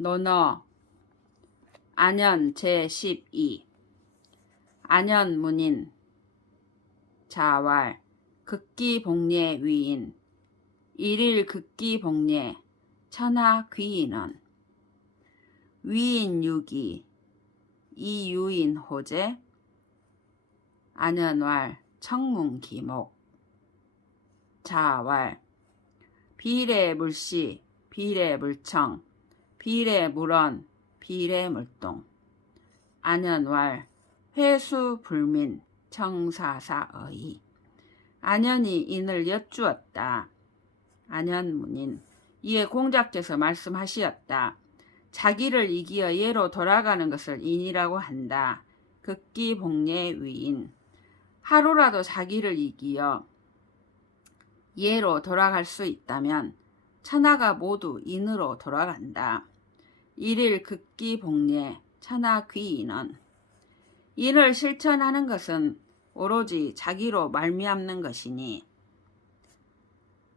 논어 안현 제12 안현문인 자왈 극기복례 위인 일일 극기복례 천하귀인원 위인유기 이유인 호재 안현왈 청문기목 자왈 비례물시 비례물청 비례물원 비례물동 안현왈 회수불민 청사사의 안현이 인을 여쭈었다. 안현문인 이에 공작께서 말씀하시었다. 자기를 이기어 예로 돌아가는 것을 인이라고 한다. 극기복례 위인 하루라도 자기를 이기어 예로 돌아갈 수 있다면 천하가 모두 인으로 돌아간다. 일일 극기복례 천하귀인원 인을 실천하는 것은 오로지 자기로 말미암는 것이니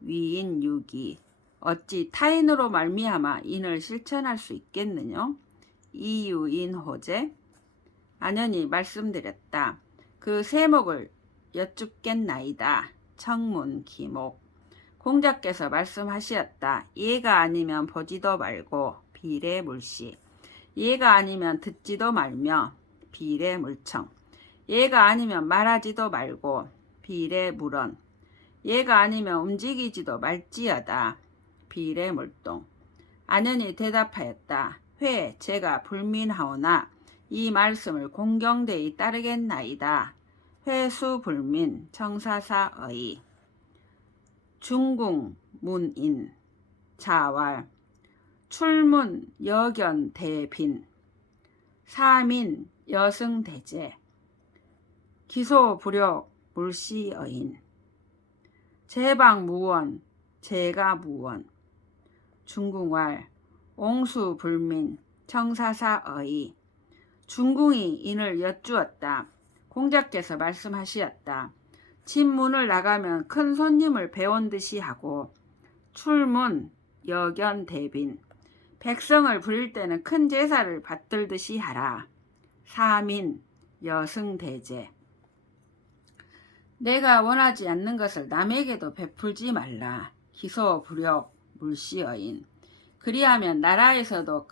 위인유기 어찌 타인으로 말미암아 인을 실천할 수 있겠느냐? 이유인 호재 안현이 말씀드렸다. 그 세목을 여쭙겠나이다. 청문기목 공자께서 말씀하시었다. 얘가 아니면 보지도 말고 비례물시 얘가 아니면 듣지도 말며 비례물청 얘가 아니면 말하지도 말고 비례물원 얘가 아니면 움직이지도 말지어다. 비례물동 안현이 대답하였다. 회 제가 불민하오나 이 말씀을 공경되이 따르겠나이다. 회수불민 청사사의 중궁문인 자왈 출문 여견 대빈 사민 여승대제 기소불욕 물시어인 제방무원 제가무원 중궁왈 옹수불민 청사사의 중궁이 인을 여쭈었다. 공자께서 말씀하시었다. 집문을 나가면 큰 손님을 배운 듯이 하고 출문 여견 대빈 백성을 부릴 때는 큰 제사를 받들듯이 하라. 사민 여승대제 내가 원하지 않는 것을 남에게도 베풀지 말라. 기소불욕 물시어인 그리하면 나라에서도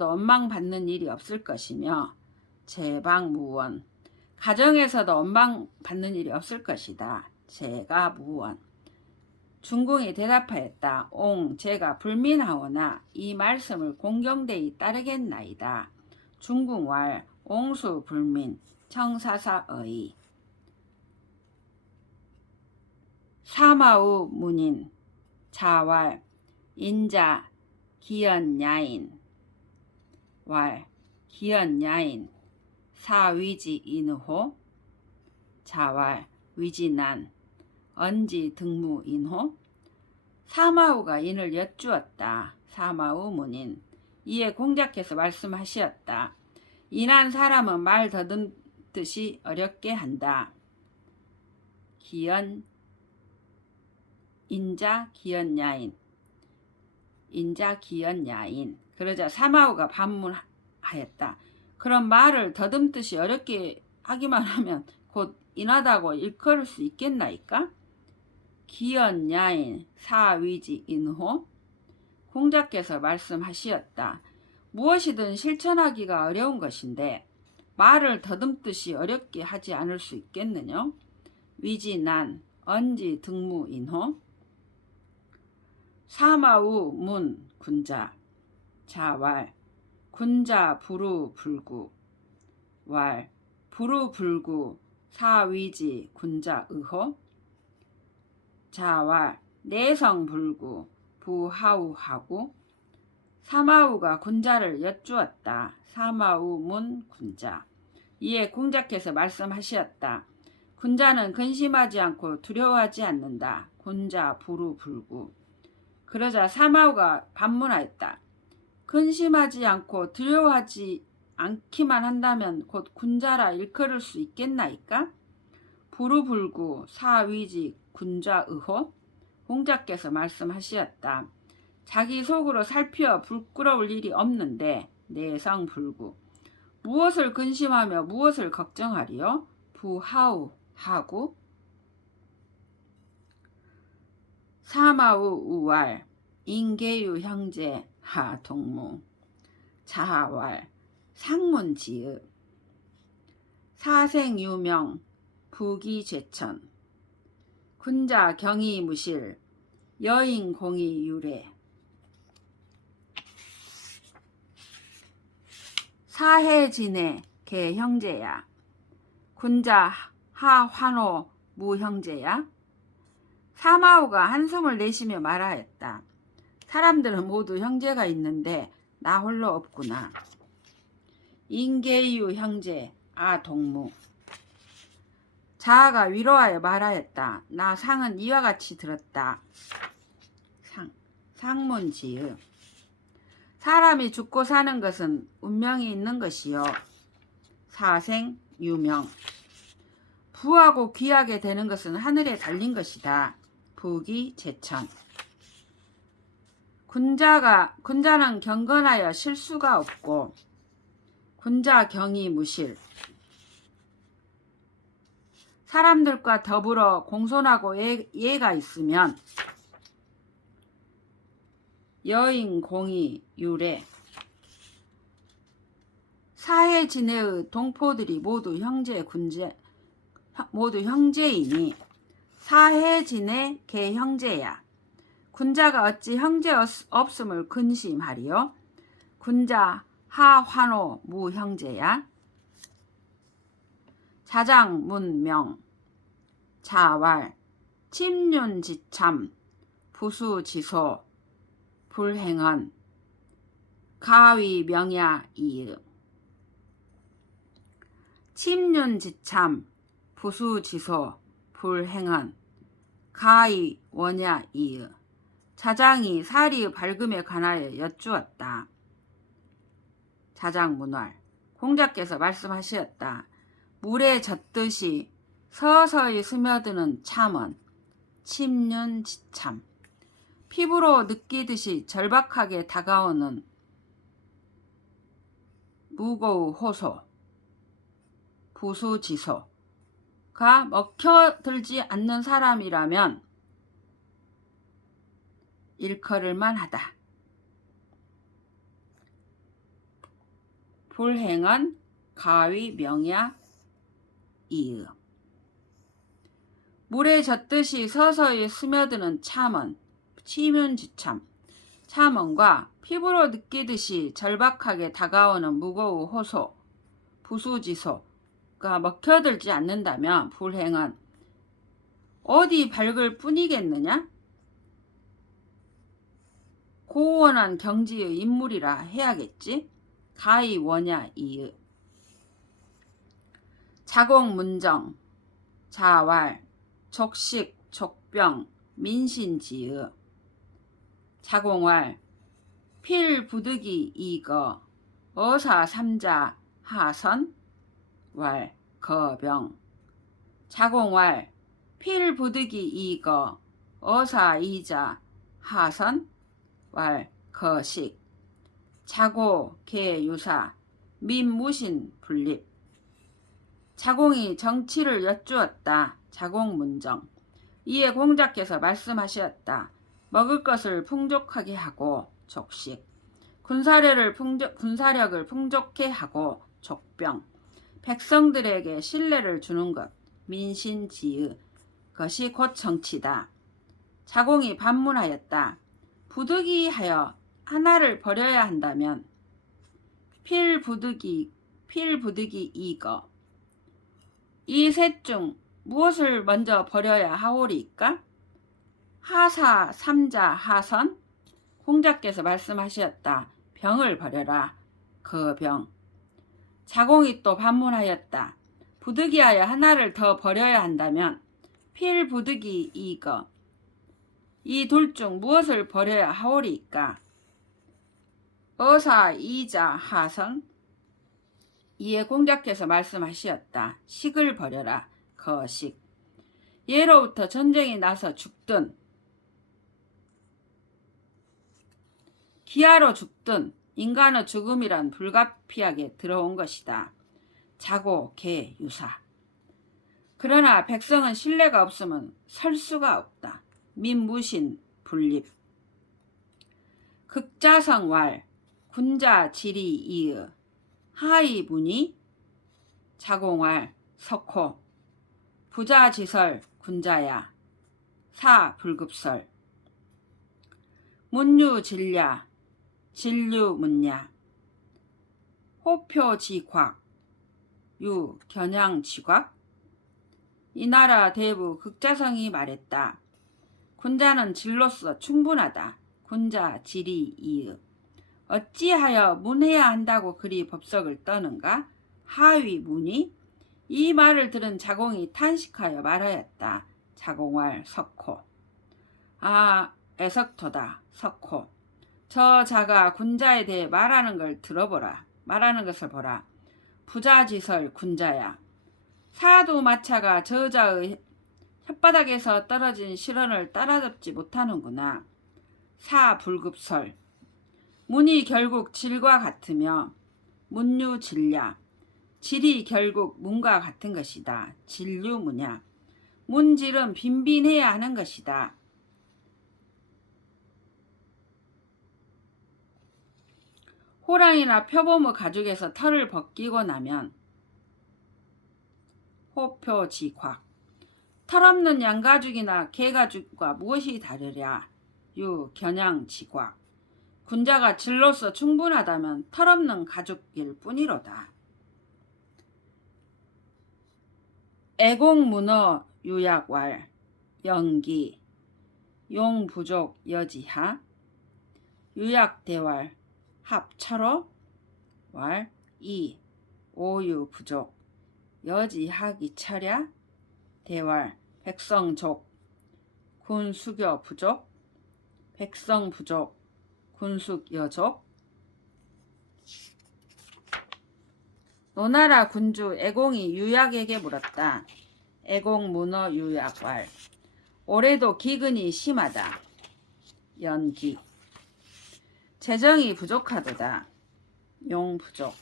원망받는 일이 없을 것이며 제방무원 가정에서도 원망받는 일이 없을 것이다. 제가무원 중궁이 대답하였다. 옹 제가 불민하오나 이 말씀을 공경되이 따르겠나이다. 중궁왈 옹수불민 청사사의 사마우 문인 자왈 인자 기연야인 왈 기연야인 사위지 인호 자왈 위지난 언지 등무 인호 사마우가 인을 여쭈었다. 사마우 문인 이에 공자께서 말씀하시었다. 인한 사람은 말 더듬듯이 어렵게 한다. 기연 인자 기연야인 인자 기연야인 그러자 사마우가 반문하였다. 그럼 말을 더듬듯이 어렵게 하기만 하면 곧 인하다고 일컬을 수 있겠나이까? 기연야인 사위지 인호 공자께서 말씀하시었다. 무엇이든 실천하기가 어려운 것인데 말을 더듬듯이 어렵게 하지 않을 수 있겠느냐? 위지난 언지 등무 인호 사마우 문 군자 자왈 군자 부루불구 왈 부루불구 사위지 군자 의호 자왈 내성불구 부하우하고 사마우가 군자를 여쭈었다. 사마우 문 군자 이에 공자께서 말씀하시었다. 군자는 근심하지 않고 두려워하지 않는다. 군자 부루불구 그러자 사마우가 반문하였다. 근심하지 않고 두려워하지 않기만 한다면 곧 군자라 일컬을 수 있겠나이까? 부루불구 사위지 군자의호 공자께서 말씀하시었다. 자기 속으로 살피어 부끄러울 일이 없는데 내성불구. 무엇을 근심하며 무엇을 걱정하리요? 부하우 하고. 사마우 우왈 인계유 형제 하동무. 자하왈 상문지읍. 사생유명 부기죄천. 군자 경이무실 여인공이유래. 사해진의 개형제야. 군자 하환호 무형제야. 사마우가 한숨을 내쉬며 말하였다. 사람들은 모두 형제가 있는데 나 홀로 없구나. 인계유 형제 아동무. 자아가 위로하여 말하였다. 나 상은 이와 같이 들었다. 상문지읍. 사람이 죽고 사는 것은 운명이 있는 것이요. 사생 유명. 부하고 귀하게 되는 것은 하늘에 달린 것이다. 부기 제천. 군자는 경건하여 실수가 없고 군자 경이 무실. 사람들과 더불어 공손하고 예가 있으면 여인 공이 유래. 사해진해의 동포들이 모두 형제이니 사해진의 개형제야. 군자가 어찌 형제 없음을 근심하리요? 군자 하환호 무형제야. 자장문명. 자왈 침륜지참 부수지소 불행언 가위명야 이읍. 침륜지참 부수지소 불행언 가위원야 이읍. 자장이 사리의 밝음에 관하여 여쭈었다. 자장문활. 공자께서 말씀하셨다. 물에 젖듯이 서서히 스며드는 참언 침륜지참. 피부로 느끼듯이 절박하게 다가오는 무거우 호소 부수지소가 먹혀들지 않는 사람이라면 일컬을만 하다. 불행은 가위 명야 이읍. 물에 젖듯이 서서히 스며드는 참언 침륜지참. 참언과 피부로 느끼듯이 절박하게 다가오는 무거우 호소 부수지소가 먹혀들지 않는다면 불행은 어디 밝을 뿐이겠느냐? 고원한 경지의 인물이라 해야겠지. 가이원야 이읍. 자공문정. 자왈 족식 족병 민신지읍. 자공왈 필부득이 이거 어사삼자 하선 왈 거병. 자공왈 필부득이 이거 어사이자 하선 왈 거식. 자고 개유사 민무신 분립. 자공이 정치를 여쭈었다. 자공문정. 이에 공자께서 말씀하셨다. 먹을 것을 풍족하게 하고 족식. 군사력을 풍족해 하고 족병. 백성들에게 신뢰를 주는 것 민신지의. 것이 곧 정치다. 자공이 반문하였다. 부득이하여 하나를 버려야 한다면 필부득이 이거. 이 셋 중 무엇을 먼저 버려야 하오리까? 하사 삼자 하선. 공자께서 말씀하셨다. 병을 버려라. 그 병. 자공이 또 반문하였다. 부득이하여 하나를 더 버려야 한다면 필부득이 이거. 이 둘 중 무엇을 버려야 하오리까? 어사 이자 하선. 이에 공자께서 말씀하셨다. 식을 버려라. 거식. 예로부터 전쟁이 나서 죽든 기아로 죽든 인간의 죽음이란 불가피하게 들어온 것이다. 자고 개 유사. 그러나 백성은 신뢰가 없으면 설 수가 없다. 민무신 분립. 극자성왈 군자 지리 이의 하이문이 자공왈 석호 부자지설 군자야 사 불급설 문유진랴 진류문야 호표지곽 유 겨냥지곽. 이 나라 대부 극자성이 말했다. 군자는 질로서 충분하다. 군자 지리 이의. 어찌하여 문해야 한다고 그리 법석을 떠는가? 하위 문이. 이 말을 들은 자공이 탄식하여 말하였다. 자공왈 석호. 아, 애석토다. 석호. 저 자가 군자에 대해 말하는 걸 들어보라. 말하는 것을 보라. 부자지설 군자야. 사두마차가 저자의 혓바닥에서 떨어진 실언을 따라잡지 못하는구나. 사불급설. 문이 결국 질과 같으며 문유질랴. 질이 결국 문과 같은 것이다. 진류문야. 문질은 빈빈해야 하는 것이다. 호랑이나 표범의 가죽에서 털을 벗기고 나면 호표지곽. 털없는 양가죽이나 개가죽과 무엇이 다르랴? 유 겨냥지곽. 군자가 질로서 충분하다면 털없는 가죽일 뿐이로다. 애공문어 유약왈 연기 용부족 여지하 유약대왈 합철호 왈 이 오유부족 여지하기철야 대왈 백성족 군수교부족 백성부족 군숙여족. 노나라 군주 애공이 유약에게 물었다. 애공 문어 유약왈. 올해도 기근이 심하다. 연기. 재정이 부족하도다. 용부족.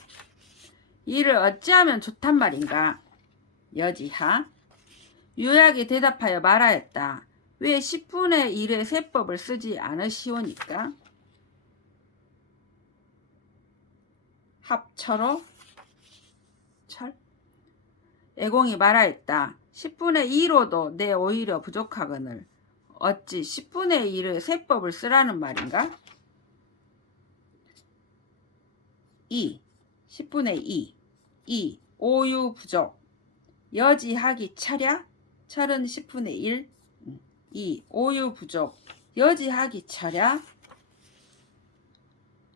이를 어찌하면 좋단 말인가? 여지하. 유약이 대답하여 말하였다. 왜 10분의 1의 세법을 쓰지 않으시오니까? 합철호 철. 애공이 말하였다. 10분의 2로도 내 오히려 부족하거늘 어찌 10분의 1의 세법을 쓰라는 말인가? 2 10분의 2 오유 부족 여지하기 철야. 철은 10분의 1 2 오유 부족 여지하기 철야.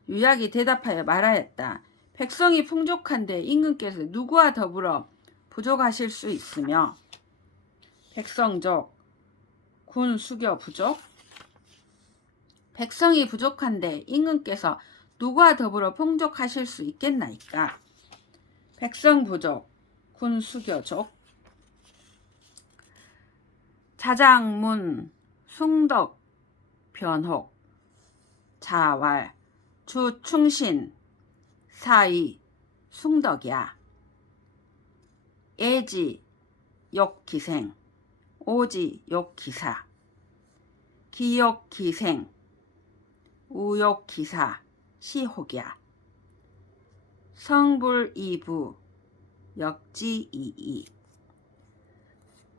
유약이 대답하여 말하였다. 백성이 풍족한데 임금께서 누구와 더불어 부족하실 수 있으며 백성족 군수교 부족. 백성이 부족한데 임금께서 누구와 더불어 풍족하실 수 있겠나이까? 백성부족 군수교족. 자장문 숭덕 변혹 자왈 주충신 사이 숭덕이야. 애지 욕기생 오지 욕기사 기욕기생 우욕기사 시혹이야. 성불이부 역지이이.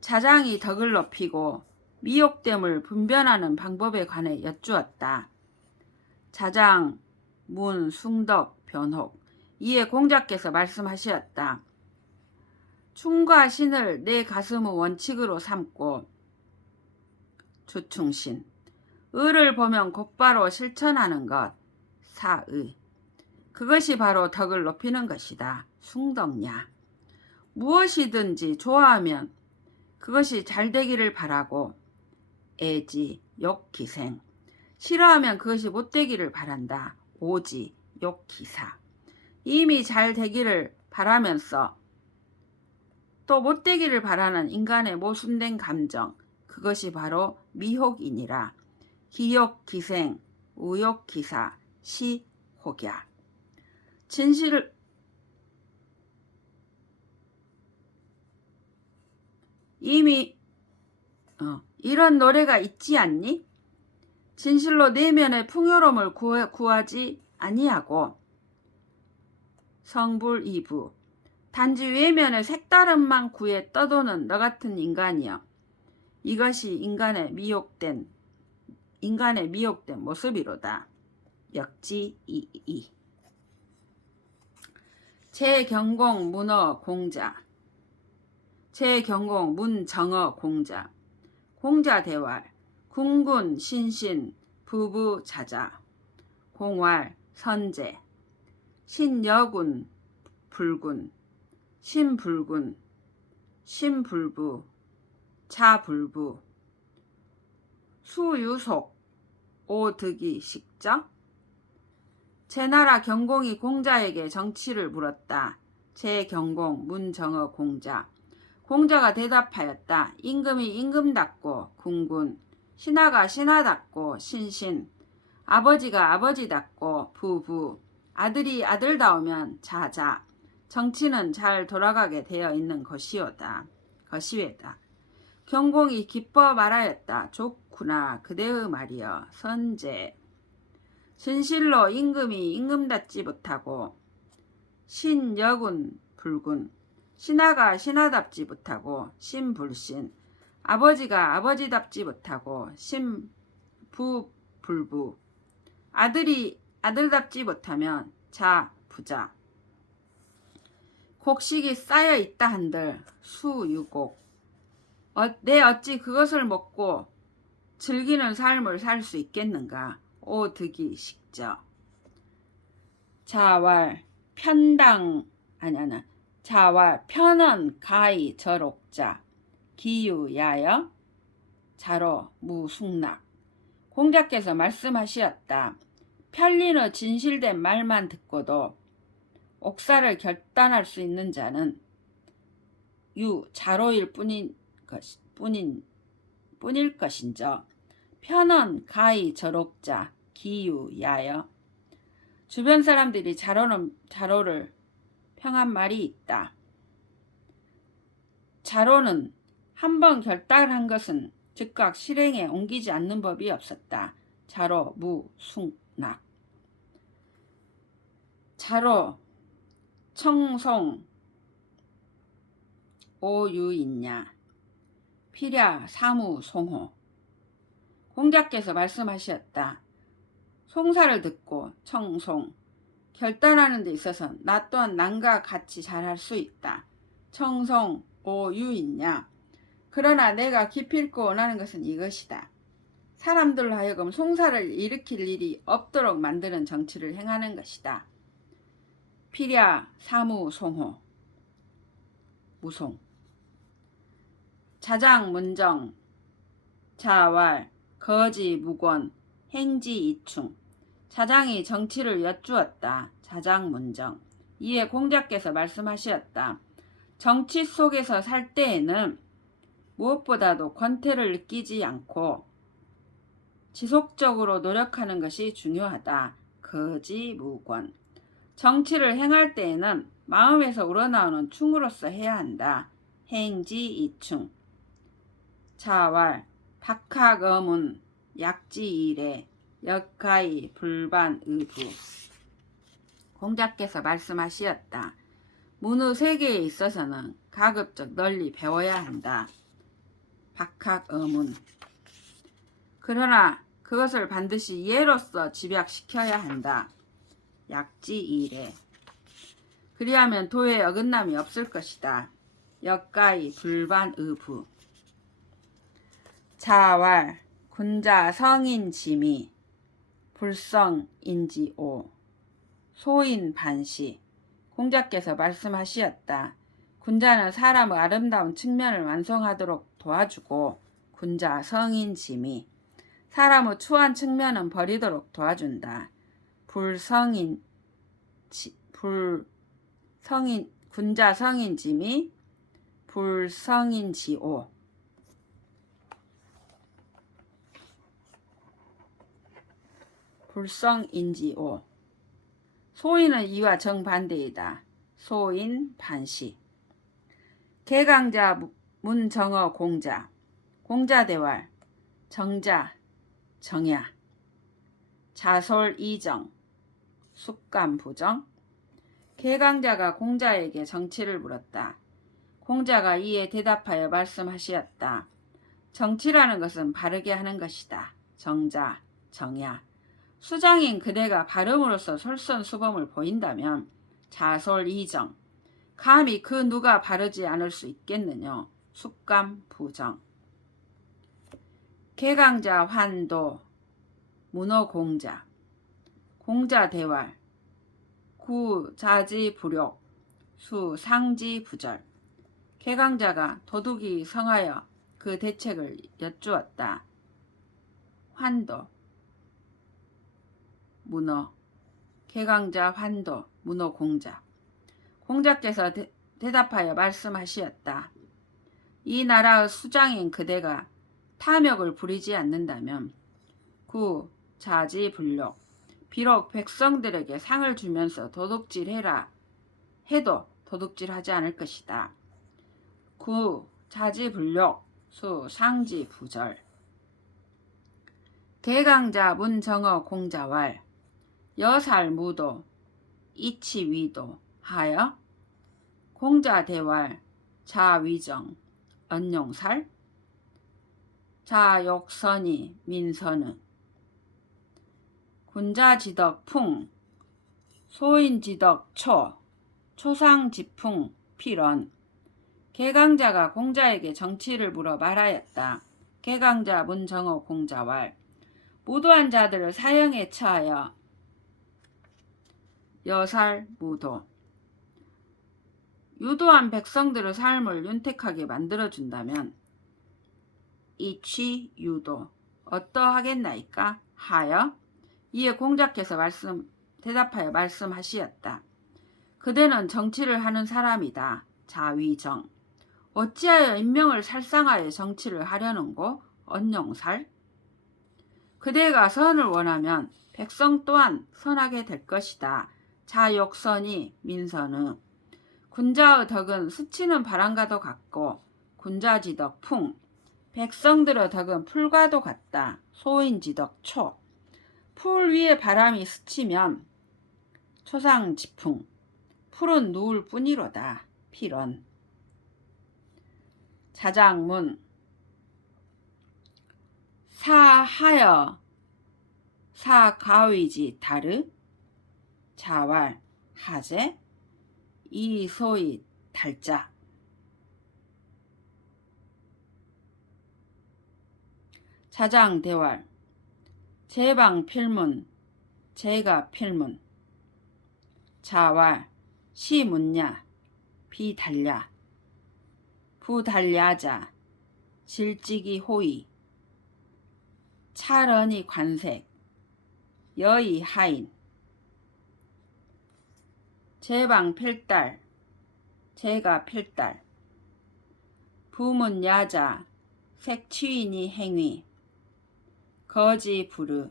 자장이 덕을 높이고 미혹됨을 분변하는 방법에 관해 여쭈었다. 자장, 문, 숭덕, 변혹. 이에 공자께서 말씀하셨다. 충과 신을 내 가슴의 원칙으로 삼고 주충신. 의를 보면 곧바로 실천하는 것. 사의. 그것이 바로 덕을 높이는 것이다. 숭덕냐. 무엇이든지 좋아하면 그것이 잘 되기를 바라고 애지, 욕기생. 싫어하면 그것이 못 되기를 바란다. 오지, 욕기사. 이미 잘 되기를 바라면서 또 못 되기를 바라는 인간의 모순된 감정. 그것이 바로 미혹이니라. 기욕기생, 우욕기사, 시혹야. 진실 이미 이런 노래가 있지 않니? 진실로 내면의 풍요로움을 구하지 아니하고 성불 2부. 단지 외면의 색다름만 구해 떠도는 너 같은 인간이여. 이것이 인간의 미혹된 모습이로다. 역지 2. 제경공 문어 공자. 제경공 문정어 공자. 공자 대활. 궁군 신신 부부 자자. 공활 선제. 신여군 불군. 신불군. 신불부. 차불부. 수유속 오득이 식적. 제나라 경공이 공자에게 정치를 물었다. 제경공 문정어 공자. 공자가 대답하였다. 임금이 임금답고 궁군. 신하가 신하답고 신신. 아버지가 아버지답고 부부. 아들이 아들다우면 자자. 정치는 잘 돌아가게 되어 있는 것이오다. 경공이 기뻐 말하였다. 좋구나. 그대의 말이여. 선제. 진실로 임금이 임금답지 못하고 신여군 불군. 신하가 신하답지 못하고 신불신. 아버지가 아버지답지 못하고 신부불부. 아들이 아들답지 못하면 자부자. 곡식이 쌓여 있다 한들 수유곡. 내 어찌 그것을 먹고 즐기는 삶을 살 수 있겠는가. 오득이 식적. 자왈 편언 가히 절옥자. 기유야여 자로 무숙락. 공자께서 말씀하시었다. 편리의 진실된 말만 듣고도 옥사를 결단할 수 있는 자는 자로일 뿐일 것인저. 편언 가히 절옥자. 기유야여. 주변 사람들이 자로를 평한 말이 있다. 자로는 한번 결단한 것은 즉각 실행에 옮기지 않는 법이 없었다. 자로 무숙락. 자로 청송 오유있냐. 필야 사무 송호. 공자께서 말씀하셨다. 송사를 듣고 청송 결단하는 데 있어서 나 또한 남과 같이 잘할 수 있다. 청송 오유있냐. 그러나 내가 기필코 원하는 것은 이것이다. 사람들로 하여금 송사를 일으킬 일이 없도록 만드는 정치를 행하는 것이다. 필야 사무 송호. 무송. 자장 문정. 자왈 거지 무권. 행지 이충. 자장이 정치를 여쭈었다. 자장 문정. 이에 공자께서 말씀하셨다. 정치 속에서 살 때에는 무엇보다도 권태를 느끼지 않고 지속적으로 노력하는 것이 중요하다. 거지 무권. 정치를 행할 때에는 마음에서 우러나오는 충으로서 해야 한다. 행지 이충. 자왈 박학어문 약지일에 역가히 불반의부. 공자께서 말씀하시었다. 문의 세계에 있어서는 가급적 널리 배워야 한다. 박학어문. 그러나 그것을 반드시 예로서 집약시켜야 한다. 약지일에. 그리하면 도에 어긋남이 없을 것이다. 역가히 불반의부. 자왈 군자 성인지미 불성인지오. 소인반시. 공자께서 말씀하시었다. 군자는 사람의 아름다운 측면을 완성하도록 도와주고 군자 성인지미. 사람의 추한 측면은 버리도록 도와준다. 군자 성인지미 불성인지오. 불성인지오. 소인은 이와 정반대이다. 소인 반시. 개강자 문정어 공자. 공자대왈. 정자 정야. 자솔 이정. 숙감 부정. 개강자가 공자에게 정치를 물었다. 공자가 이에 대답하여 말씀하시었다. 정치라는 것은 바르게 하는 것이다. 정자 정야. 수장인 그대가 발음으로써 솔선수범을 보인다면 자솔 이정. 감히 그 누가 바르지 않을 수 있겠느냐. 숙감 부정. 개강자 환도. 문어 공자. 공자 대왈. 구 자지 불욕. 수 상지 부절. 개강자가 도둑이 성하여 그 대책을 여쭈었다. 환도. 문어. 개강자 환도. 문어 공자. 공자께서 대답하여 말씀하시었다. 이 나라의 수장인 그대가 탐욕을 부리지 않는다면 구 자지 불욕. 비록 백성들에게 상을 주면서 도둑질해라 해도 도둑질하지 않을 것이다. 구 자지 불욕. 수 상지 부절. 개강자 문정어 공자왈. 여살 무도. 이치 위도. 하여. 공자 대왈. 자위정. 언용살. 자욕선이 민선의. 군자지덕 풍. 소인지덕 초. 초상지풍 필언. 개강자가 공자에게 정치를 물어 말하였다. 개강자 문정어 공자왈. 무도한 자들을 사형에 처하여 여살 무도. 유도한 백성들의 삶을 윤택하게 만들어준다면 이취 유도. 어떠하겠나이까 하여. 이에 공자께서 대답하여 말씀하시었다. 그대는 정치를 하는 사람이다. 자위정. 어찌하여 인명을 살상하여 정치를 하려는고. 언용살. 그대가 선을 원하면 백성 또한 선하게 될 것이다. 자욕선이 민선의. 군자의 덕은 스치는 바람과도 같고 군자지덕 풍. 백성들의 덕은 풀과도 같다. 소인지덕 초. 풀 위에 바람이 스치면 초상지풍. 풀은 누울 뿐이로다. 필언. 자장문. 사하여. 사가위지 다르. 자왈. 하제. 이소이 달자. 자장대왈. 제방 필문. 제가 필문. 자왈. 시문야. 비달랴. 부달랴자. 질직이 호의. 차런이 관색. 여의 하인. 제방 필달. 제가 필달. 부문야자. 색취인이 행위. 거지 부르.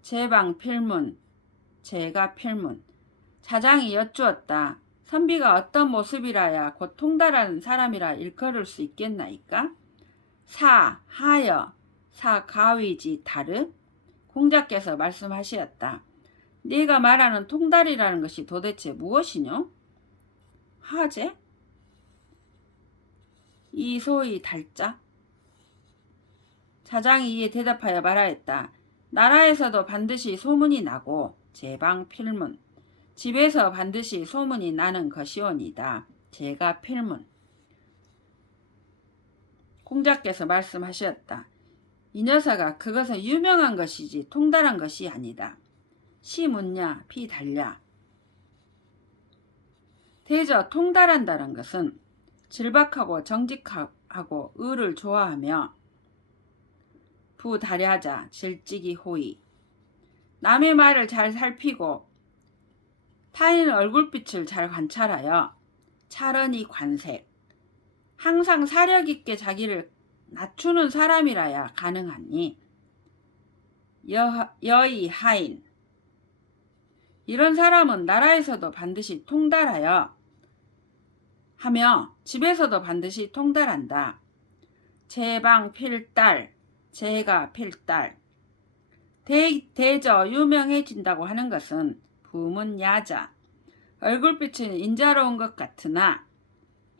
제방 필문. 제가 필문. 자장이 여쭈었다. 선비가 어떤 모습이라야 곧 통달하는 사람이라 일컬을 수 있겠나이까? 사, 하여, 사, 가위지, 다르? 공자께서 말씀하시었다. 네가 말하는 통달이라는 것이 도대체 무엇이뇨? 하제? 이 소위 달자? 자장이 이에 대답하여 말하였다. 나라에서도 반드시 소문이 나고 제방 필문. 집에서 반드시 소문이 나는 것이오니다. 제가 필문. 공자께서 말씀하셨다. 이 녀석아, 그것은 유명한 것이지 통달한 것이 아니다. 시문야 피달랴. 대저 통달한다는 것은 질박하고 정직하고 의를 좋아하며 부달야자 질직이 호의. 남의 말을 잘 살피고 타인의 얼굴빛을 잘 관찰하여 차런이 관색. 항상 사력 있게 자기를 낮추는 사람이라야 가능하니 여의 하인. 이런 사람은 나라에서도 반드시 통달하여 하며 집에서도 반드시 통달한다. 제방 필달, 제가 필달. 대저 유명해진다고 하는 것은 부문 야자. 얼굴빛은 인자로운 것 같으나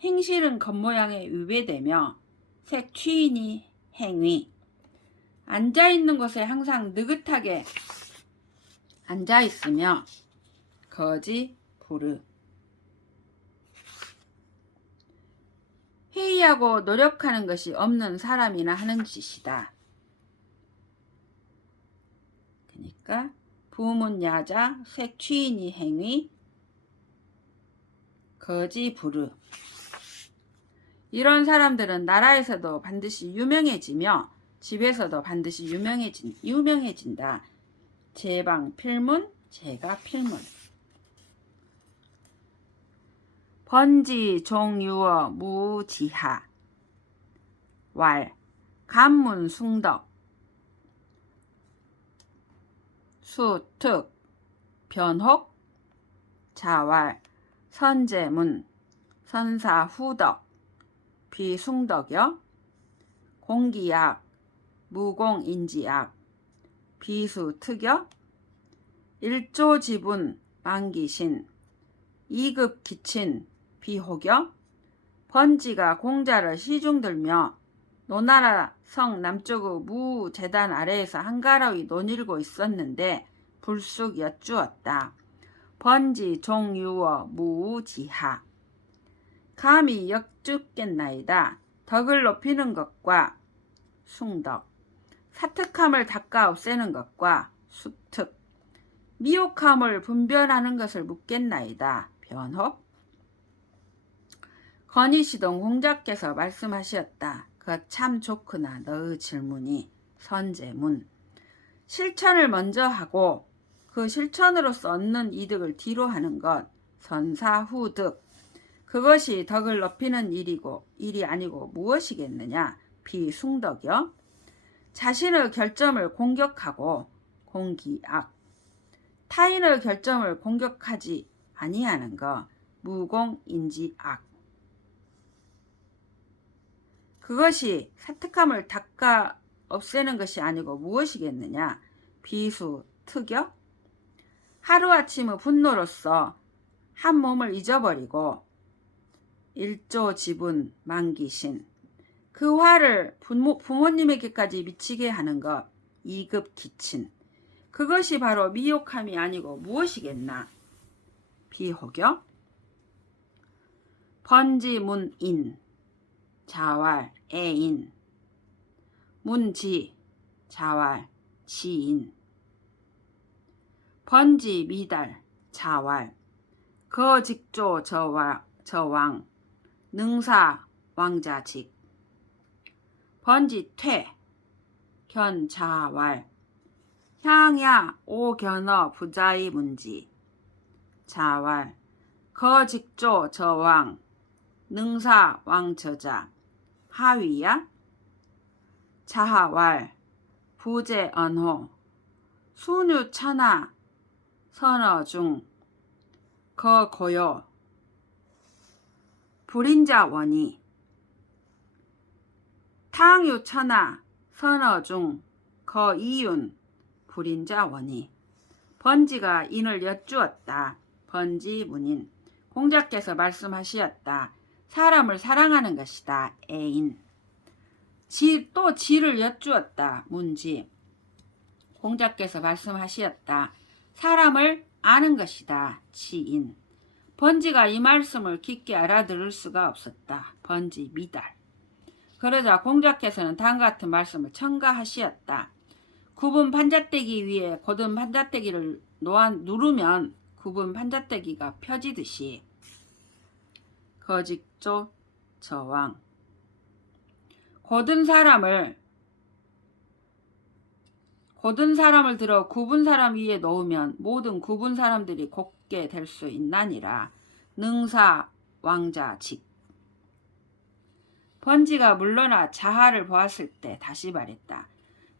행실은 겉모양에 위배되며 색취인이 행위. 앉아있는 곳에 항상 느긋하게 앉아있으며 거지 부르. 회의하고 노력하는 것이 없는 사람이나 하는 짓이다. 그러니까 부문 야자 색취인이 행위 거지 부르. 이런 사람들은 나라에서도 반드시 유명해지며 집에서도 반드시 유명해진다. 제방 필문, 제가 필문. 번지 종유어 무지하. 왈 간문 숭덕. 수특 변혹. 자왈 선제문 선사후덕 비숭덕여. 공기약 무공인지약 비수특여. 일조지분 만기신 2급 기친 비혹여. 번지가 공자를 시중들며 노나라 성 남쪽의 무 재단 아래에서 한가로이 논일고 있었는데 불쑥 여쭈었다. 번지 종유어 무지하. 감히 역죽겠나이다. 덕을 높이는 것과 숭덕, 사특함을 닦아 없애는 것과 수특, 미혹함을 분별하는 것을 묻겠나이다. 변혹. 건의시동 공자께서 말씀하셨다. 그 참 좋구나 너의 질문이. 선제문. 실천을 먼저 하고 그 실천으로서 얻는 이득을 뒤로 하는 것. 선사후득. 그것이 덕을 높이는 일이 아니고 무엇이겠느냐. 비숭덕여. 자신의 결점을 공격하고 공기악. 타인의 결점을 공격하지 아니하는 것. 무공인지악. 그것이 사특함을 닦아 없애는 것이 아니고 무엇이겠느냐. 비수특여. 하루아침의 분노로서 한 몸을 잊어버리고 일조지분 만기신. 그 화를 부모님에게까지 미치게 하는 것. 2급 기친. 그것이 바로 미혹함이 아니고 무엇이겠나. 비혹여. 번지문인. 자왈 애인. 문지. 자왈 지인. 번지 미달. 자왈 거직조 저왕. 능사 왕자직. 번지 퇴. 견자왈 향야 오견어 부자의 문지. 자왈 거직조 저왕. 능사 왕저자. 하위야. 자하왈 부재 언호. 수뉴 천하 선어중. 거고요. 불인자 원이. 탕유 천하 선어중. 거이윤 불인자 원이. 번지가 인을 여쭈었다. 번지문인. 공자께서 말씀하시었다. 사람을 사랑하는 것이다. 애인. 또 지를 여쭈었다. 문지. 공자께서 말씀하시었다. 사람을 아는 것이다. 지인. 번지가 이 말씀을 깊게 알아들을 수가 없었다. 번지 미달. 그러자 공자께서는 다음과 같은 말씀을 첨가하시었다. 굽은 판자떼기 위에 곧은 판자떼기를 누르면 굽은 판자떼기가 펴지듯이. 거직조 저왕. 곧은 사람을 들어 굽은 사람 위에 놓으면 모든 굽은 사람들이 곱게 될 수 있나니라. 능사 왕자직. 번지가 물러나 자하를 보았을 때 다시 말했다.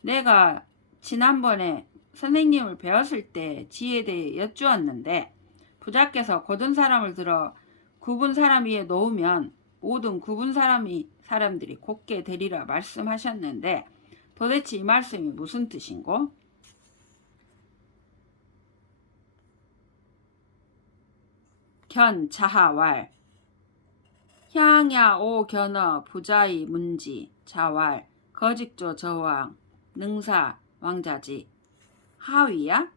내가 지난번에 선생님을 배웠을 때 지에 대해 여쭈었는데 부자께서 고든 사람을 들어 굽은 사람 위에 놓으면 모든 굽은 사람들이 곱게 되리라 말씀하셨는데 도대체 이 말씀이 무슨 뜻인고? 견 자하왈 향야 오 견어 부자이 문지 자왈 거직조 저왕 능사 왕자지 하위야?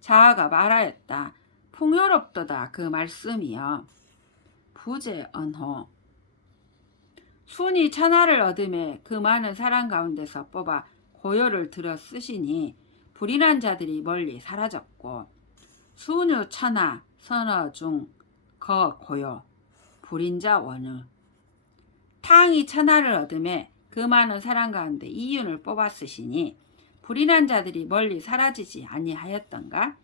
자하가 말하였다. 풍요롭도다 그 말씀이여. 부재 언호 순이 천하를 얻음에 그 많은 사람 가운데서 뽑아 고요를 들어 쓰시니 불인한 자들이 멀리 사라졌고 순유 천하 선어 중 거 고요 불인자 원우 탕이 천하를 얻음에 그 많은 사람 가운데 이윤을 뽑아 쓰시니 불인한 자들이 멀리 사라지지 아니하였던가?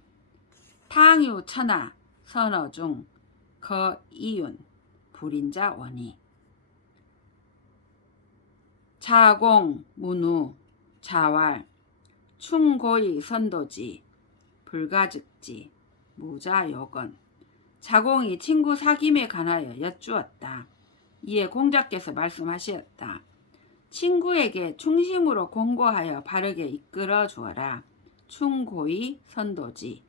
탕유 천하 선어 중 거 이윤 불인자 원이 자공 문우 자왈 충고의 선도지 불가즉지 무자요건 자공이 친구 사귐에 관하여 여쭈었다. 이에 공자께서 말씀하셨다. 친구에게 충심으로 공고하여 바르게 이끌어 주어라. 충고의 선도지.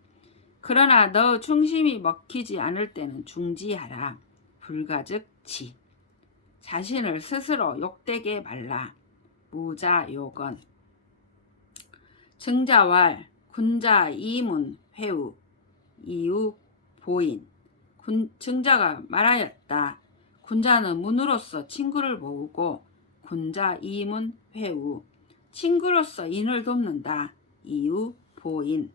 그러나 너 충심이 먹히지 않을 때는 중지하라. 불가즉지. 자신을 스스로 욕되게 말라. 무자요건. 증자왈 군자 이문 회우 이유 보인. 증자가 말하였다. 군자는 문으로서 친구를 모으고 군자 이문 회우 친구로서 인을 돕는다. 이유 보인.